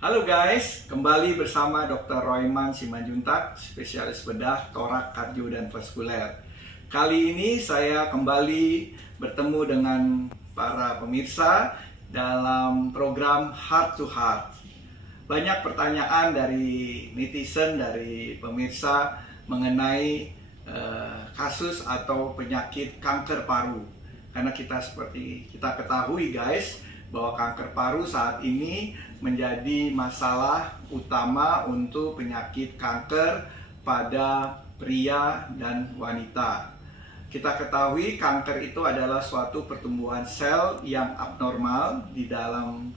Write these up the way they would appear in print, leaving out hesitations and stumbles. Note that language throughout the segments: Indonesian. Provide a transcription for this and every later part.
Halo guys, kembali bersama Dr. Royman Simanjuntak, spesialis bedah, torak, kardio, dan vaskuler. Kali ini saya kembali bertemu dengan para pemirsa dalam program Heart to Heart. Banyak pertanyaan dari netizen, dari pemirsa mengenai kasus atau penyakit kanker paru. Karena seperti kita ketahui guys, bahwa kanker paru saat ini menjadi masalah utama untuk penyakit kanker pada pria dan wanita. Kita ketahui kanker itu adalah suatu pertumbuhan sel yang abnormal di dalam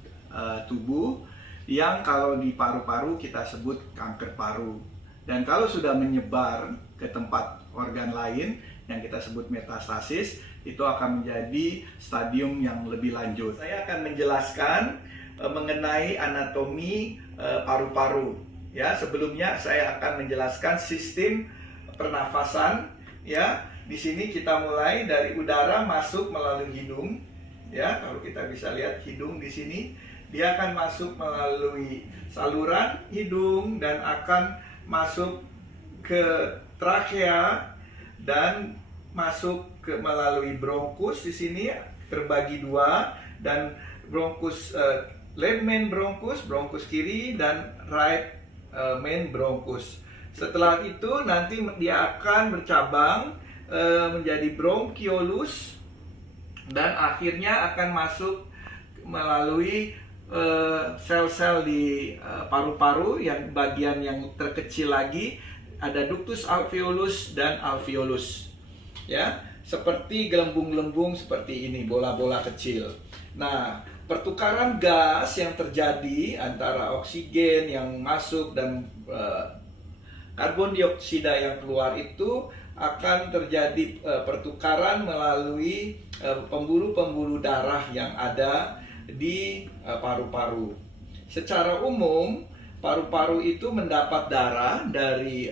tubuh, yang kalau di paru-paru kita sebut kanker paru. Dan kalau sudah menyebar ke tempat organ lain yang kita sebut metastasis, itu akan menjadi stadium yang lebih lanjut. Saya akan menjelaskan mengenai anatomi paru-paru. Ya, sebelumnya saya akan menjelaskan sistem pernafasan. Ya, di sini kita mulai dari udara masuk melalui hidung. Ya, kalau kita bisa lihat hidung di sini, dia akan masuk melalui saluran hidung dan akan masuk ke trakea dan masuk melalui bronkus. Di sini terbagi dua, dan bronkus left main bronkus kiri, dan right main bronkus. Setelah itu nanti dia akan bercabang menjadi bronchiolus, dan akhirnya akan masuk melalui sel-sel di paru-paru yang bagian yang terkecil lagi, ada ductus alveolus dan alveolus. Ya, seperti gelembung-gelembung seperti ini, bola-bola kecil. Nah, pertukaran gas yang terjadi antara oksigen yang masuk dan karbon dioksida yang keluar itu akan terjadi pertukaran melalui pembuluh-pembuluh darah yang ada di paru-paru. Secara umum, paru-paru itu mendapat darah dari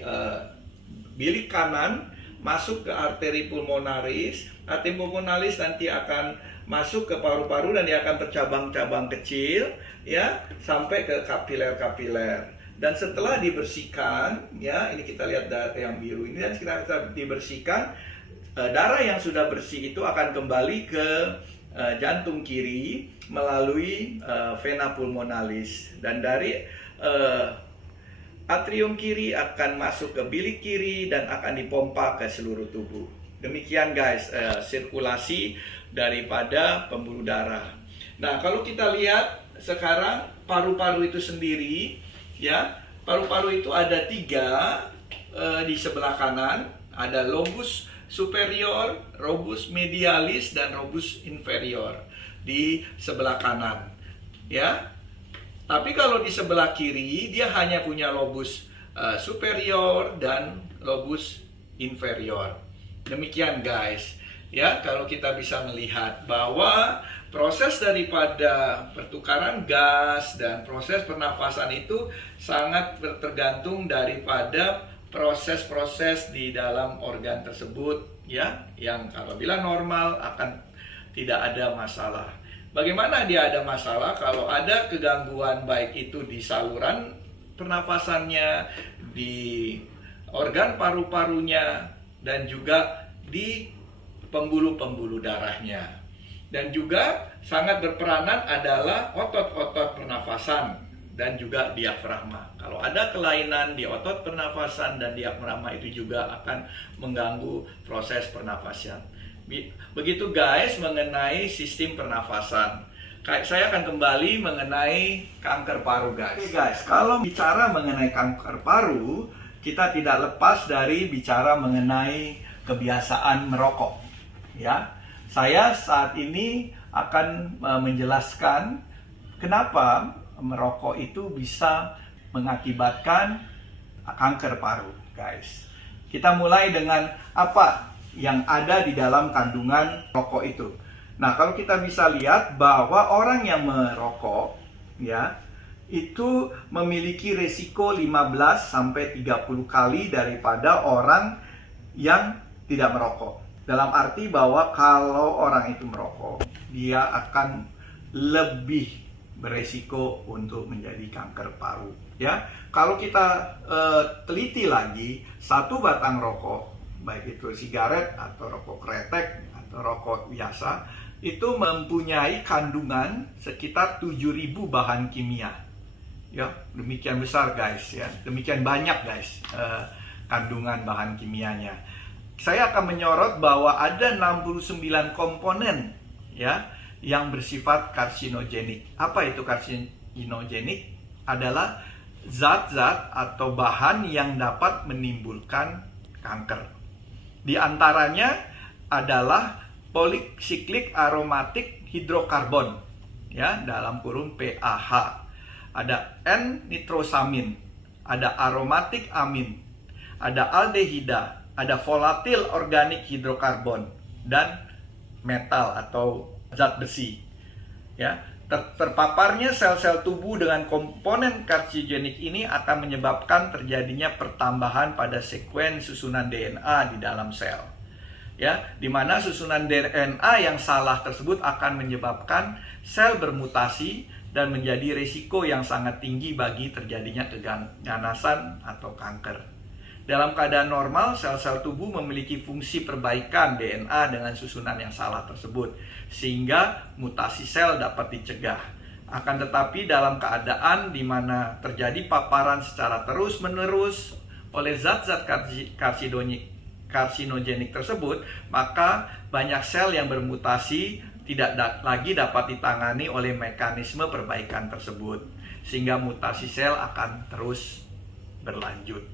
bilik kanan masuk ke arteri pulmonalis. Arteri pulmonalis nanti akan masuk ke paru-paru dan dia akan bercabang-cabang kecil, ya, sampai ke kapiler-kapiler. Dan setelah dibersihkan, ya, ini kita lihat darah yang biru ini, dan kita dibersihkan, darah yang sudah bersih itu akan kembali ke jantung kiri melalui vena pulmonalis, dan dari atrium kiri akan masuk ke bilik kiri dan akan dipompa ke seluruh tubuh. Demikian guys, sirkulasi daripada pembuluh darah. Nah, kalau kita lihat sekarang paru-paru itu sendiri, ya, paru-paru itu ada tiga di sebelah kanan, ada lobus superior, lobus medialis, dan lobus inferior di sebelah kanan. Ya. Tapi kalau di sebelah kiri, dia hanya punya lobus superior dan lobus inferior. Demikian guys. Ya, kalau kita bisa melihat bahwa proses daripada pertukaran gas dan proses pernafasan itu sangat tergantung daripada proses-proses di dalam organ tersebut, ya, yang apabila normal akan tidak ada masalah. Bagaimana dia ada masalah? Kalau ada kegangguan baik itu di saluran pernafasannya, di organ paru-parunya, dan juga di pembuluh-pembuluh darahnya. Dan juga sangat berperanan adalah otot-otot pernafasan dan juga diafragma. Kalau ada kelainan di otot pernafasan dan diafragma, itu juga akan mengganggu proses pernafasan. Begitu guys mengenai sistem pernafasan. Saya akan kembali mengenai kanker paru guys. Oke guys, kalau bicara mengenai kanker paru, kita tidak lepas dari bicara mengenai kebiasaan merokok. Ya, saya saat ini akan menjelaskan kenapa merokok itu bisa mengakibatkan kanker paru guys. Kita mulai dengan apa yang ada di dalam kandungan rokok itu. Nah, kalau kita bisa lihat bahwa orang yang merokok, ya, itu memiliki resiko 15 sampai 30 kali daripada orang yang tidak merokok. Dalam arti bahwa kalau orang itu merokok, dia akan lebih beresiko untuk menjadi kanker paru. Ya, kalau kita teliti lagi, satu batang rokok, baik itu sigaret atau rokok kretek atau rokok biasa, itu mempunyai kandungan sekitar 7.000 bahan kimia. Ya, demikian besar guys, ya, demikian banyak guys kandungan bahan kimianya. Saya akan menyorot bahwa ada 69 komponen ya yang bersifat karsinogenik. Apa itu karsinogenik? Adalah zat-zat atau bahan yang dapat menimbulkan kanker. Di antaranya adalah polisiklik aromatik hidrokarbon, ya, dalam kurung PAH. Ada N-nitrosamin, ada aromatik amin, ada aldehida, ada volatil organik hidrokarbon, dan metal atau zat besi. Ya, terpaparnya sel-sel tubuh dengan komponen karsigenik ini akan menyebabkan terjadinya pertambahan pada sekuens susunan DNA di dalam sel. Ya, di mana susunan DNA yang salah tersebut akan menyebabkan sel bermutasi dan menjadi risiko yang sangat tinggi bagi terjadinya keganasan atau kanker. Dalam keadaan normal, sel-sel tubuh memiliki fungsi perbaikan DNA dengan susunan yang salah tersebut, sehingga mutasi sel dapat dicegah. Akan tetapi dalam keadaan di mana terjadi paparan secara terus-menerus oleh zat-zat karsinogenik tersebut, maka banyak sel yang bermutasi tidak lagi dapat ditangani oleh mekanisme perbaikan tersebut, sehingga mutasi sel akan terus berlanjut.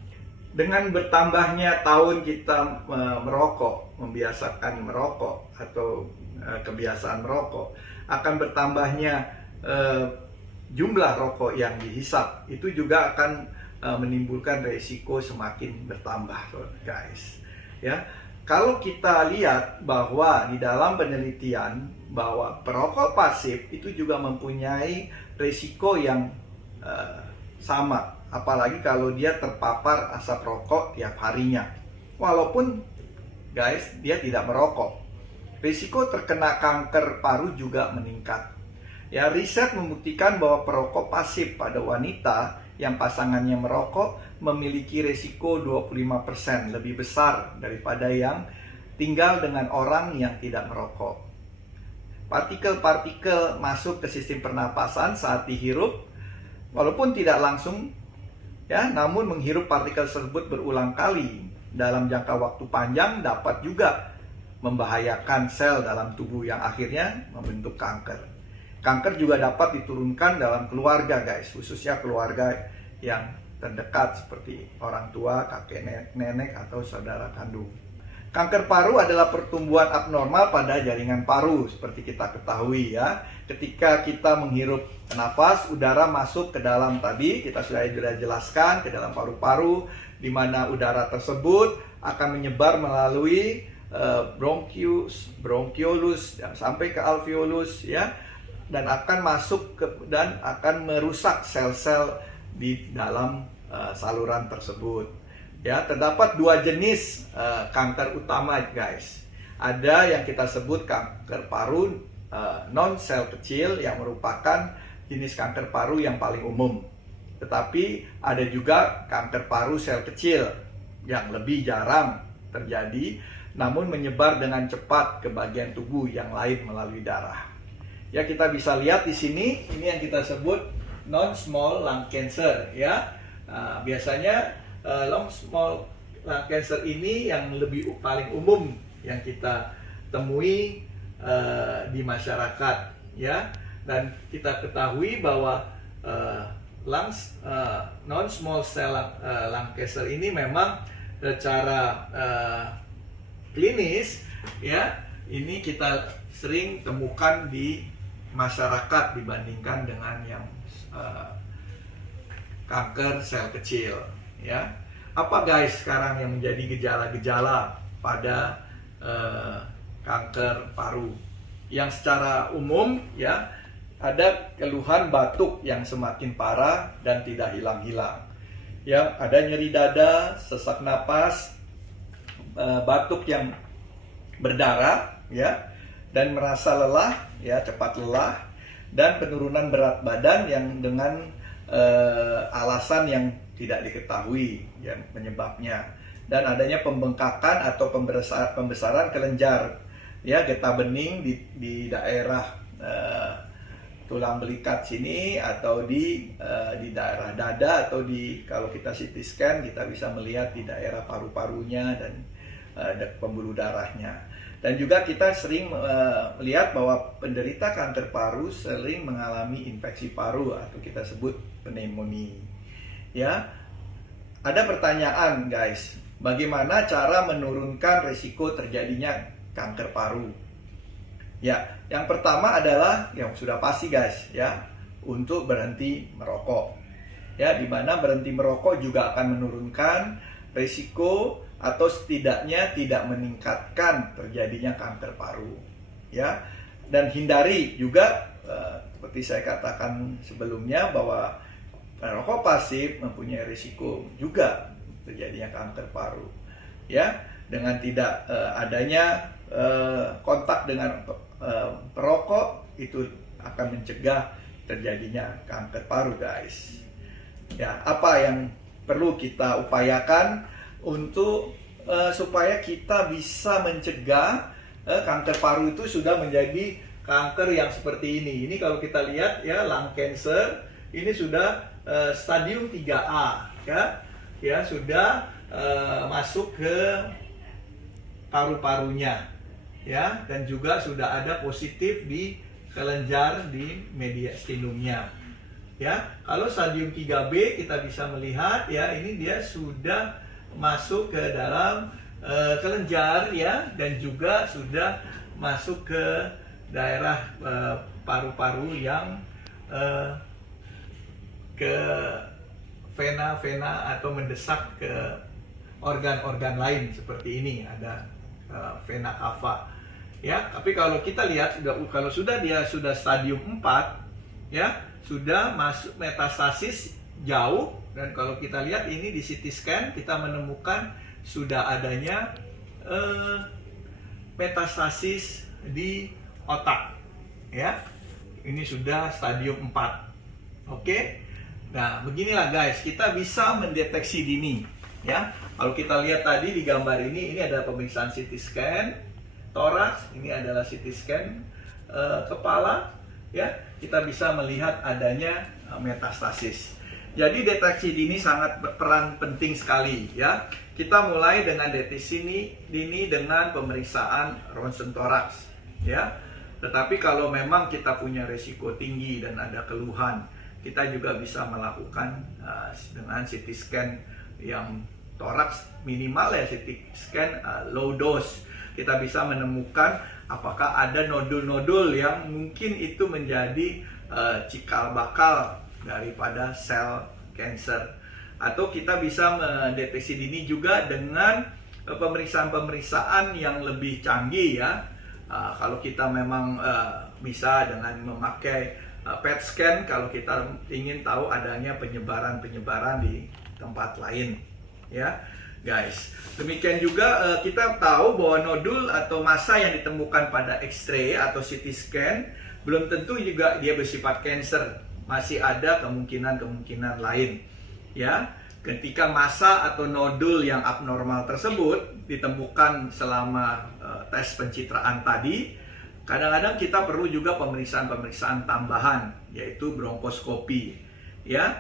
Dengan bertambahnya tahun kita merokok, membiasakan merokok atau kebiasaan merokok, akan bertambahnya jumlah rokok yang dihisap, itu juga akan menimbulkan resiko semakin bertambah, guys. Ya, kalau kita lihat bahwa di dalam penelitian bahwa perokok pasif itu juga mempunyai risiko yang sama, apalagi kalau dia terpapar asap rokok tiap harinya. Walaupun guys, dia tidak merokok, risiko terkena kanker paru juga meningkat. Ya, riset membuktikan bahwa perokok pasif pada wanita yang pasangannya merokok memiliki risiko 25% lebih besar daripada yang tinggal dengan orang yang tidak merokok. Partikel-partikel masuk ke sistem pernapasan saat dihirup, walaupun tidak langsung, ya, namun menghirup partikel tersebut berulang kali dalam jangka waktu panjang dapat juga membahayakan sel dalam tubuh yang akhirnya membentuk kanker. Kanker juga dapat diturunkan dalam keluarga, guys, khususnya keluarga yang terdekat seperti orang tua, kakek, nenek, atau saudara kandung. Kanker paru adalah pertumbuhan abnormal pada jaringan paru, seperti kita ketahui ya. Ketika kita menghirup nafas, udara masuk ke dalam, tadi kita sudah jelaskan, ke dalam paru-paru, di mana udara tersebut akan menyebar melalui bronchiolus sampai ke alveolus, ya, dan akan masuk dan akan merusak sel-sel di dalam saluran tersebut. Ya, terdapat dua jenis kanker utama, guys. Ada yang kita sebut kanker paru non sel kecil, yang merupakan jenis kanker paru yang paling umum. Tetapi ada juga kanker paru sel kecil yang lebih jarang terjadi, namun menyebar dengan cepat ke bagian tubuh yang lain melalui darah. Ya, kita bisa lihat di sini, ini yang kita sebut non-small lung cancer, ya. Biasanya non-small lung cancer ini yang paling umum yang kita temui di masyarakat, ya. Dan kita ketahui bahwa non-small cell lung cancer ini memang secara klinis, ya, ini kita sering temukan di masyarakat dibandingkan dengan yang kanker sel kecil, ya. Apa, guys, sekarang yang menjadi gejala-gejala pada kanker paru? Yang secara umum, ya, ada keluhan batuk yang semakin parah dan tidak hilang-hilang. Ya, ada nyeri dada, sesak napas, batuk yang berdarah, ya, dan merasa lelah, ya, cepat lelah. dan penurunan berat badan yang dengan alasan yang tidak diketahui yang penyebabnya, dan adanya pembengkakan atau pembesaran kelenjar ya, getah bening di daerah tulang belikat sini, atau di daerah dada, atau kalau kita CT scan kita bisa melihat di daerah paru-parunya dan pembuluh darahnya. Dan juga kita sering melihat bahwa penderita kanker paru sering mengalami infeksi paru atau kita sebut pneumonia. Ya, ada pertanyaan guys, bagaimana cara menurunkan risiko terjadinya kanker paru? Ya, yang pertama adalah yang sudah pasti guys ya, untuk berhenti merokok. Ya, dimana berhenti merokok juga akan menurunkan risiko atau setidaknya tidak meningkatkan terjadinya kanker paru. Ya, dan hindari juga seperti saya katakan sebelumnya bahwa perokok pasif mempunyai risiko juga terjadinya kanker paru. Ya, dengan tidak adanya kontak dengan perokok itu akan mencegah terjadinya kanker paru guys. Ya, apa yang perlu kita upayakan untuk supaya kita bisa mencegah kanker paru itu sudah menjadi kanker yang seperti ini. Ini kalau kita lihat ya, lung cancer ini sudah stadium 3A ya sudah masuk ke paru-parunya ya, dan juga sudah ada positif di kelenjar di mediastinumnya ya. Kalau stadium 3B kita bisa melihat ya, ini dia sudah masuk ke dalam kelenjar ya, dan juga sudah masuk ke daerah paru-paru yang ke vena-vena atau mendesak ke organ-organ lain seperti ini, ada vena cava ya. Tapi kalau kita lihat kalau dia sudah stadium 4 ya, sudah masuk metastasis jauh, dan kalau kita lihat ini di CT scan kita menemukan sudah adanya metastasis di otak ya. Ini sudah stadium 4. Oke. Nah, beginilah guys, kita bisa mendeteksi dini ya. Kalau kita lihat tadi di gambar ini ada pemeriksaan CT scan toraks, ini adalah CT scan kepala ya. Kita bisa melihat adanya metastasis. Jadi deteksi dini sangat berperan penting sekali ya. Kita mulai dengan deteksi dini dengan pemeriksaan ronsen toraks ya. Tetapi kalau memang kita punya resiko tinggi dan ada keluhan, kita juga bisa melakukan dengan CT scan yang toraks minimal ya, CT scan low dose. Kita bisa menemukan apakah ada nodul-nodul yang mungkin itu menjadi cikal bakal daripada sel cancer. Atau kita bisa mendeteksi dini juga dengan pemeriksaan-pemeriksaan yang lebih canggih ya. Kalau kita memang bisa dengan memakai PET scan kalau kita ingin tahu adanya penyebaran-penyebaran di tempat lain ya guys. Demikian juga kita tahu bahwa nodul atau massa yang ditemukan pada X-ray atau CT scan belum tentu juga dia bersifat cancer. Masih ada kemungkinan-kemungkinan lain ya. Ketika massa atau nodul yang abnormal tersebut ditemukan selama tes pencitraan tadi, kadang-kadang kita perlu juga pemeriksaan-pemeriksaan tambahan, yaitu bronkoskopi ya,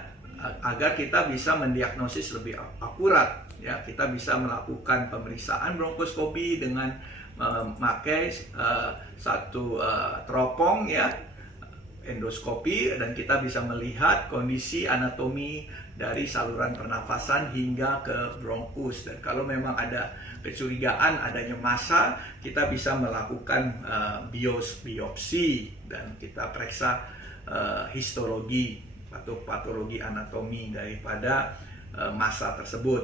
agar kita bisa mendiagnosis lebih akurat ya. Kita bisa melakukan pemeriksaan bronkoskopi dengan memakai satu teropong ya, endoskopi, dan kita bisa melihat kondisi anatomi dari saluran pernafasan hingga ke bronkus. Dan kalau memang ada kecurigaan adanya massa, kita bisa melakukan biopsi dan kita periksa histologi atau patologi anatomi daripada massa tersebut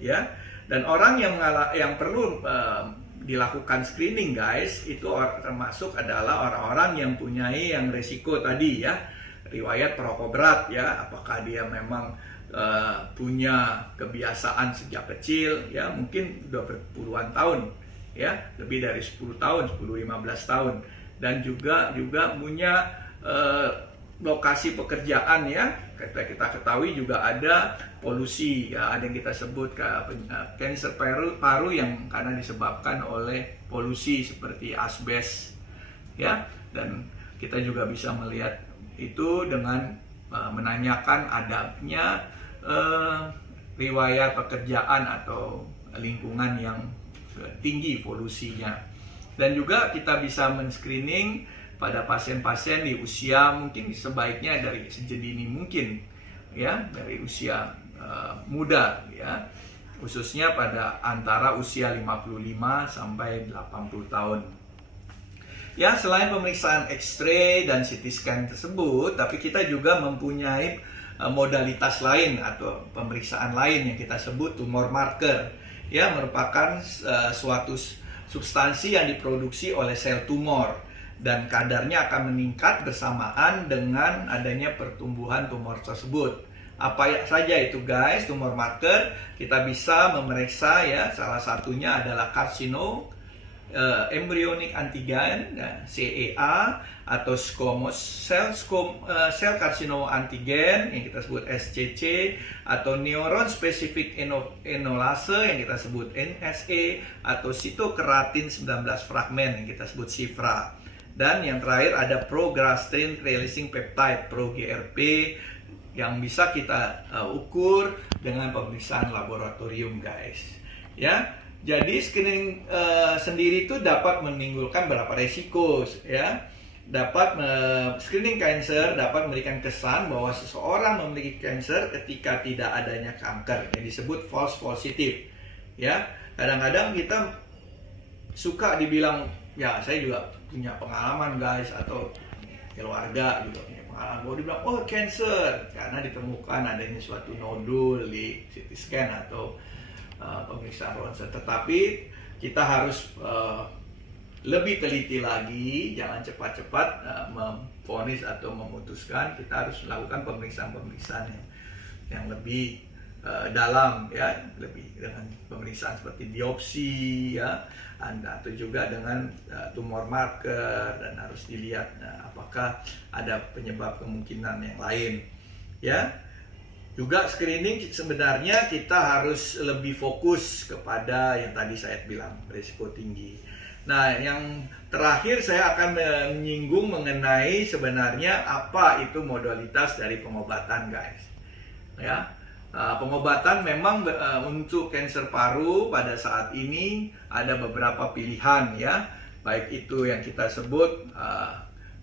ya. Dan orang yang perlu dilakukan screening guys, itu termasuk adalah orang-orang yang punyai yang resiko tadi ya, riwayat perokok berat ya, apakah dia memang punya kebiasaan sejak kecil ya, mungkin udah berpuluhan tahun ya, lebih dari 10 tahun, 10-15 tahun, dan juga punya lokasi pekerjaan ya. Kita ketahui juga ada polusi ya, ada yang kita sebut kanker paru yang karena disebabkan oleh polusi seperti asbes ya. Dan kita juga bisa melihat itu dengan menanyakan adanya riwayat pekerjaan atau lingkungan yang tinggi polusinya. Dan juga kita bisa men-screening pada pasien-pasien di usia mungkin sebaiknya dari sedini mungkin ya, dari usia muda ya, khususnya pada antara usia 55 sampai 80 tahun. Ya, selain pemeriksaan X-ray dan CT scan tersebut, tapi kita juga mempunyai modalitas lain atau pemeriksaan lain yang kita sebut tumor marker. Ya, merupakan suatu substansi yang diproduksi oleh sel tumor dan kadarnya akan meningkat bersamaan dengan adanya pertumbuhan tumor tersebut. Apa saja itu guys, tumor marker? Kita bisa memeriksa ya, salah satunya adalah embryonic antigen CEA atau squamous cell carcinoma antigen yang kita sebut SCC, atau neuron specific enolase yang kita sebut NSA, atau cytokeratin 19 fragment yang kita sebut CIFRA. Dan yang terakhir ada progastrin releasing peptide (ProGRP) yang bisa kita ukur dengan pemeriksaan laboratorium guys. Ya, jadi screening sendiri itu dapat menimbulkan beberapa resiko ya. Screening kanker dapat memberikan kesan bahwa seseorang memiliki kanker ketika tidak adanya kanker, yang disebut false positive. Ya, kadang-kadang kita suka dibilang, ya saya juga punya pengalaman guys, atau keluarga juga punya pengalaman bahwa dibilang oh cancer karena ditemukan adanya suatu nodul di CT scan atau pemeriksaan ronsen. Tetapi kita harus lebih teliti lagi, jangan cepat-cepat memvonis atau memutuskan. Kita harus melakukan pemeriksaan yang lebih dalam ya, lebih dengan pemeriksaan seperti biopsi ya, atau juga dengan tumor marker, dan harus dilihat apakah ada penyebab kemungkinan yang lain ya. Juga screening sebenarnya kita harus lebih fokus kepada yang tadi saya bilang, risiko tinggi. Nah, yang terakhir saya akan menyinggung mengenai sebenarnya apa itu modalitas dari pengobatan guys ya. Pengobatan memang untuk kanker paru pada saat ini ada beberapa pilihan ya, baik itu yang kita sebut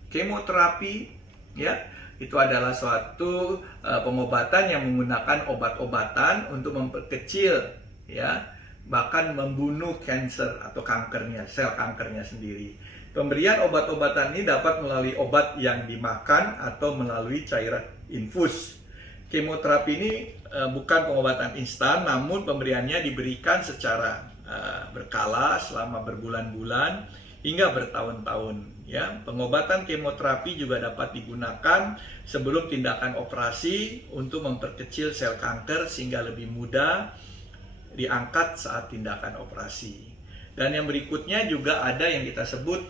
kemoterapi ya, itu adalah suatu pengobatan yang menggunakan obat-obatan untuk memperkecil ya, bahkan membunuh kanker atau kankernya, sel kankernya sendiri. Pemberian obat-obatan ini dapat melalui obat yang dimakan atau melalui cairan infus. Kemoterapi ini bukan pengobatan instan, namun pemberiannya diberikan secara berkala selama berbulan-bulan hingga bertahun-tahun. Ya, pengobatan kemoterapi juga dapat digunakan sebelum tindakan operasi untuk memperkecil sel kanker sehingga lebih mudah diangkat saat tindakan operasi. Dan yang berikutnya juga ada yang kita sebut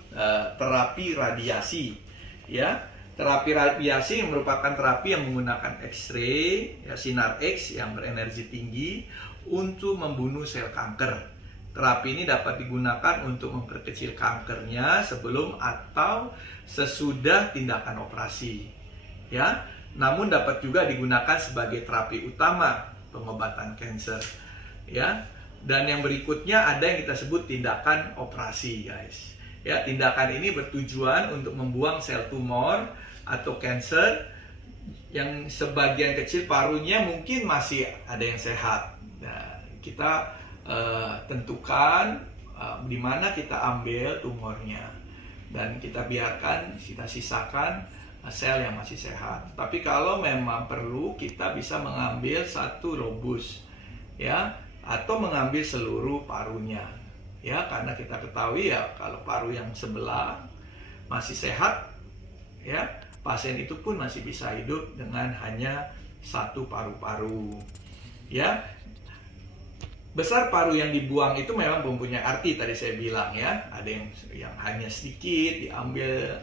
terapi radiasi. Ya. Terapi radiasi merupakan terapi yang menggunakan X-ray, ya, sinar X yang berenergi tinggi untuk membunuh sel kanker. Terapi ini dapat digunakan untuk memperkecil kankernya sebelum atau sesudah tindakan operasi. Ya, namun dapat juga digunakan sebagai terapi utama pengobatan kanker. Ya, dan yang berikutnya ada yang kita sebut tindakan operasi, guys. Ya, tindakan ini bertujuan untuk membuang sel tumor atau kanker yang sebagian kecil parunya mungkin masih ada yang sehat. Nah, kita tentukan di mana kita ambil tumornya dan kita biarkan, kita sisakan sel yang masih sehat. Tapi kalau memang perlu, kita bisa mengambil satu lobus ya, atau mengambil seluruh parunya ya, karena kita ketahui ya, kalau paru yang sebelah masih sehat ya, pasien itu pun masih bisa hidup dengan hanya satu paru-paru ya. Besar paru yang dibuang itu memang mempunyai arti, tadi saya bilang ya, ada yang hanya sedikit diambil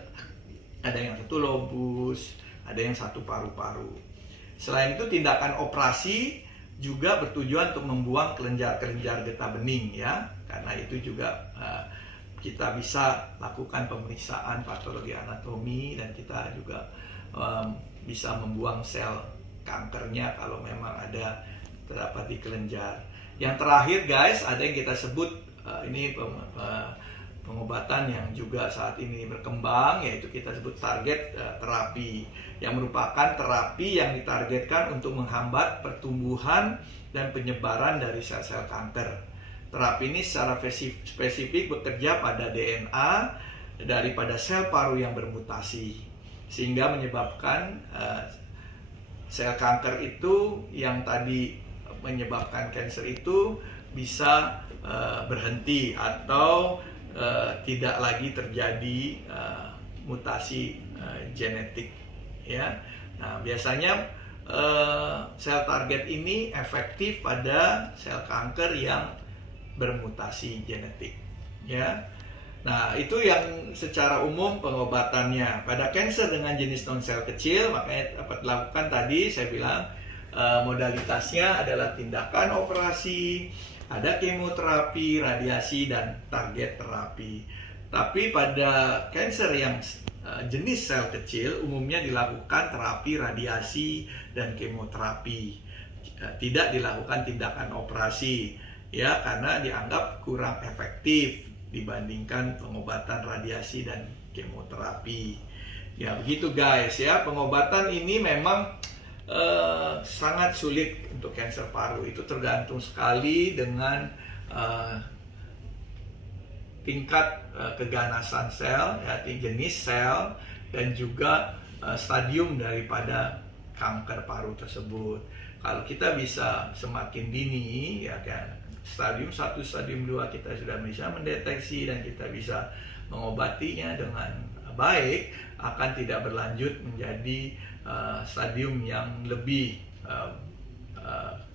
ada yang satu lobus, ada yang satu paru-paru. Selain itu, tindakan operasi juga bertujuan untuk membuang kelenjar-kelenjar getah bening ya, karena itu juga kita bisa lakukan pemeriksaan patologi anatomi dan kita juga bisa membuang sel kankernya kalau memang ada terdapat di kelenjar. Yang terakhir guys, ada yang kita sebut ini pengobatan yang juga saat ini berkembang, yaitu kita sebut target terapi, yang merupakan terapi yang ditargetkan untuk menghambat pertumbuhan dan penyebaran dari sel-sel kanker. Terapi ini secara spesifik bekerja pada DNA daripada sel paru yang bermutasi, sehingga menyebabkan sel kanker itu yang tadi menyebabkan kanker itu bisa berhenti atau tidak lagi terjadi mutasi genetik ya. Nah, biasanya sel target ini efektif pada sel kanker yang bermutasi genetik ya. Nah, itu yang secara umum pengobatannya. Pada kanker dengan jenis non sel kecil, makanya dapat dilakukan tadi saya bilang modalitasnya adalah tindakan operasi, ada kemoterapi, radiasi, dan target terapi. Tapi pada kanker yang jenis sel kecil umumnya dilakukan terapi, radiasi, dan kemoterapi. Tidak dilakukan tindakan operasi ya, karena dianggap kurang efektif dibandingkan pengobatan radiasi dan kemoterapi. Ya begitu guys ya, pengobatan ini memang sangat sulit untuk kanker paru. Itu tergantung sekali dengan tingkat keganasan sel, ya, jenis sel, dan juga stadium daripada kanker paru tersebut. Kalau kita bisa semakin dini, ya kan, stadium 1, stadium 2 kita sudah bisa mendeteksi dan kita bisa mengobatinya dengan baik, akan tidak berlanjut menjadi stadium yang lebih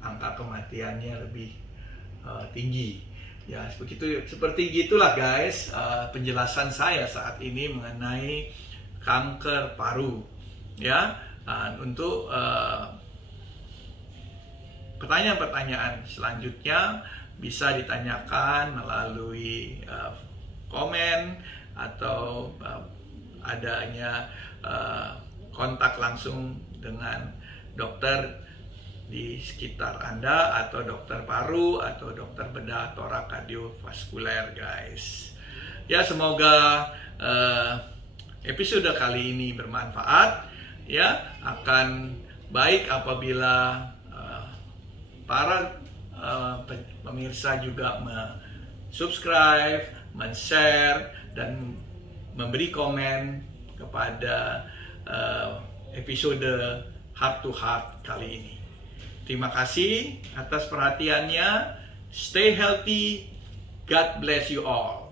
angka kematiannya lebih tinggi. Ya, seperti gitulah guys penjelasan saya saat ini mengenai kanker paru. Ya, untuk pertanyaan-pertanyaan selanjutnya bisa ditanyakan melalui komen atau adanya kontak langsung dengan dokter di sekitar Anda, atau dokter paru atau dokter bedah torak kardiovaskuler guys. Ya, semoga episode kali ini bermanfaat ya. Akan baik apabila para pemirsa juga subscribe, share, dan memberi komen kepada episode Heart to Heart kali ini. Terima kasih atas perhatiannya. Stay healthy. God bless you all.